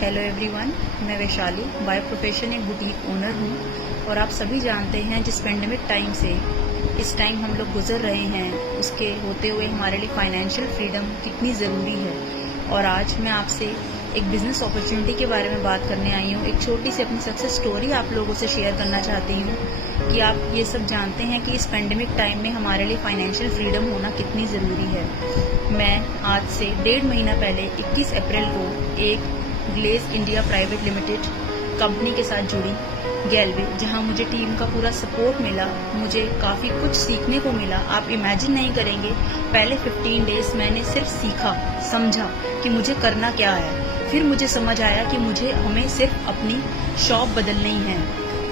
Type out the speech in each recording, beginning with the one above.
Hello everyone, मैं Vaishali by profession एक boutique owner हूँ और आप सभी जानते हैं जिस पेंडेमिक टाइम से इस टाइम हम लोग गुजर रहे हैं उसके होते हुए हमारे लिए फाइनेंशियल फ्रीडम कितनी ज़रूरी है। और आज मैं आपसे एक बिज़नेस अपॉर्चुनिटी के बारे में बात करने आई हूँ। एक छोटी सी अपनी सक्सेस स्टोरी आप लोगों से शेयर करना चाहती हूँ कि आप ये सब जानते हैं कि इस पेंडेमिक टाइम में हमारे लिए फाइनेंशियल फ्रीडम होना कितनी ज़रूरी है। मैं आज से 1.5 महीना पहले 21 अप्रैल को एक Glaze India private limited company के साथ जुड़ी गैलवे, जहां मुझे टीम का पूरा सपोर्ट मिला। मुझे काफ़ी कुछ सीखने को मिला। आप इमेजिन नहीं करेंगे, पहले 15 डेज मैंने सिर्फ सीखा, समझा कि मुझे करना क्या है। फिर मुझे समझ आया कि हमें सिर्फ अपनी शॉप बदलनी है।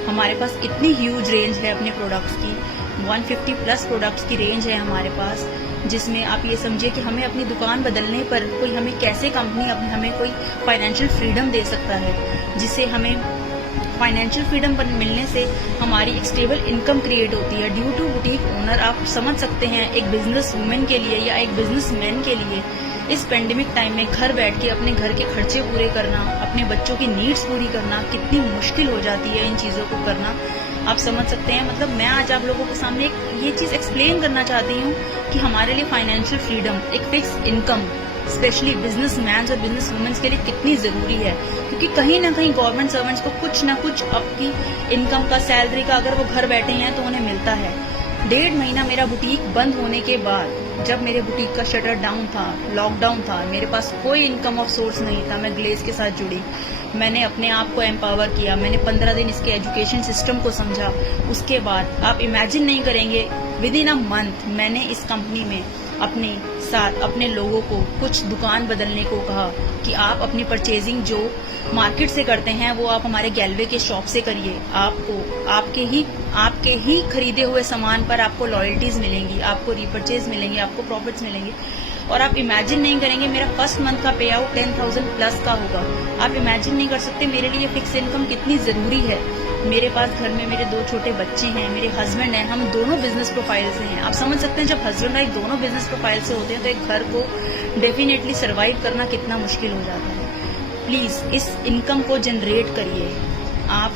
हमारे पास इतनी ह्यूज रेंज है अपने प्रोडक्ट्स की, 150 प्लस प्रोडक्ट्स की रेंज है हमारे पास, जिसमें आप ये समझिए कि हमें अपनी दुकान बदलने पर कोई हमें कैसे कंपनी हमें कोई फाइनेंशियल फ्रीडम दे सकता है, जिससे हमें फाइनेंशियल फ्रीडम मिलने से हमारी एक स्टेबल इनकम क्रिएट होती है। ड्यू टू बुटीक ओनर आप समझ सकते हैं एक बिजनेस वुमेन के लिए या एक बिजनेसमैन के लिए इस पेंडेमिक टाइम में घर बैठ के अपने घर के खर्चे पूरे करना, अपने बच्चों की नीड्स पूरी करना कितनी मुश्किल हो जाती है। इन चीज़ों को करना आप समझ सकते हैं। मतलब मैं आज आप लोगों के सामने ये चीज़ एक्सप्लेन करना चाहती हूँ कि हमारे लिए फाइनेंशियल फ्रीडम, एक फिक्स इनकम स्पेशली बिजनेसमैन और बिजनेस वुमेन्स के लिए कितनी ज़रूरी है। क्योंकि कहीं ना कहीं गवर्नमेंट सर्वेंट्स को कुछ ना कुछ आपकी इनकम का, सैलरी का अगर वो घर बैठे हैं तो उन्हें मिलता है। 1.5 महीना मेरा बुटीक बंद होने के बाद, जब मेरे बुटीक का शटर डाउन था, लॉकडाउन था, मेरे पास कोई इनकम ऑफ सोर्स नहीं था, मैं ग्लेज के साथ जुड़ी। मैंने अपने आप को एम्पावर किया। मैंने 15 दिन इसके एजुकेशन सिस्टम को समझा। उसके बाद आप इमेजिन नहीं करेंगे, विद इन अ मंथ मैंने इस कंपनी में अपने साथ अपने लोगों को कुछ दुकान बदलने को कहा कि आप अपनी परचेजिंग जो मार्केट से करते हैं वो आप हमारे गैलवे के शॉप से करिए। आपको आपके ही खरीदे हुए सामान पर आपको लॉयल्टीज मिलेंगी, आपको रीपरचेज मिलेंगी, आपको प्रॉफिट्स मिलेंगे। और आप इमेजिन नहीं करेंगे, मेरा फर्स्ट मंथ का पे आउट 10,000 प्लस का होगा। आप इमेजिन नहीं कर सकते मेरे लिए फिक्स इनकम कितनी ज़रूरी है। मेरे पास घर में मेरे 2 छोटे बच्चे हैं, मेरे हस्बैंड हैं, हम दोनों बिजनेस प्रोफाइल से हैं। आप समझ सकते हैं जब हस्बैंड वाइफ दोनों बिजनेस प्रोफाइल से होते हैं तो एक घर को डेफिनेटली सर्वाइव करना कितना मुश्किल हो जाता है। प्लीज़ इस इनकम को जनरेट करिए। आप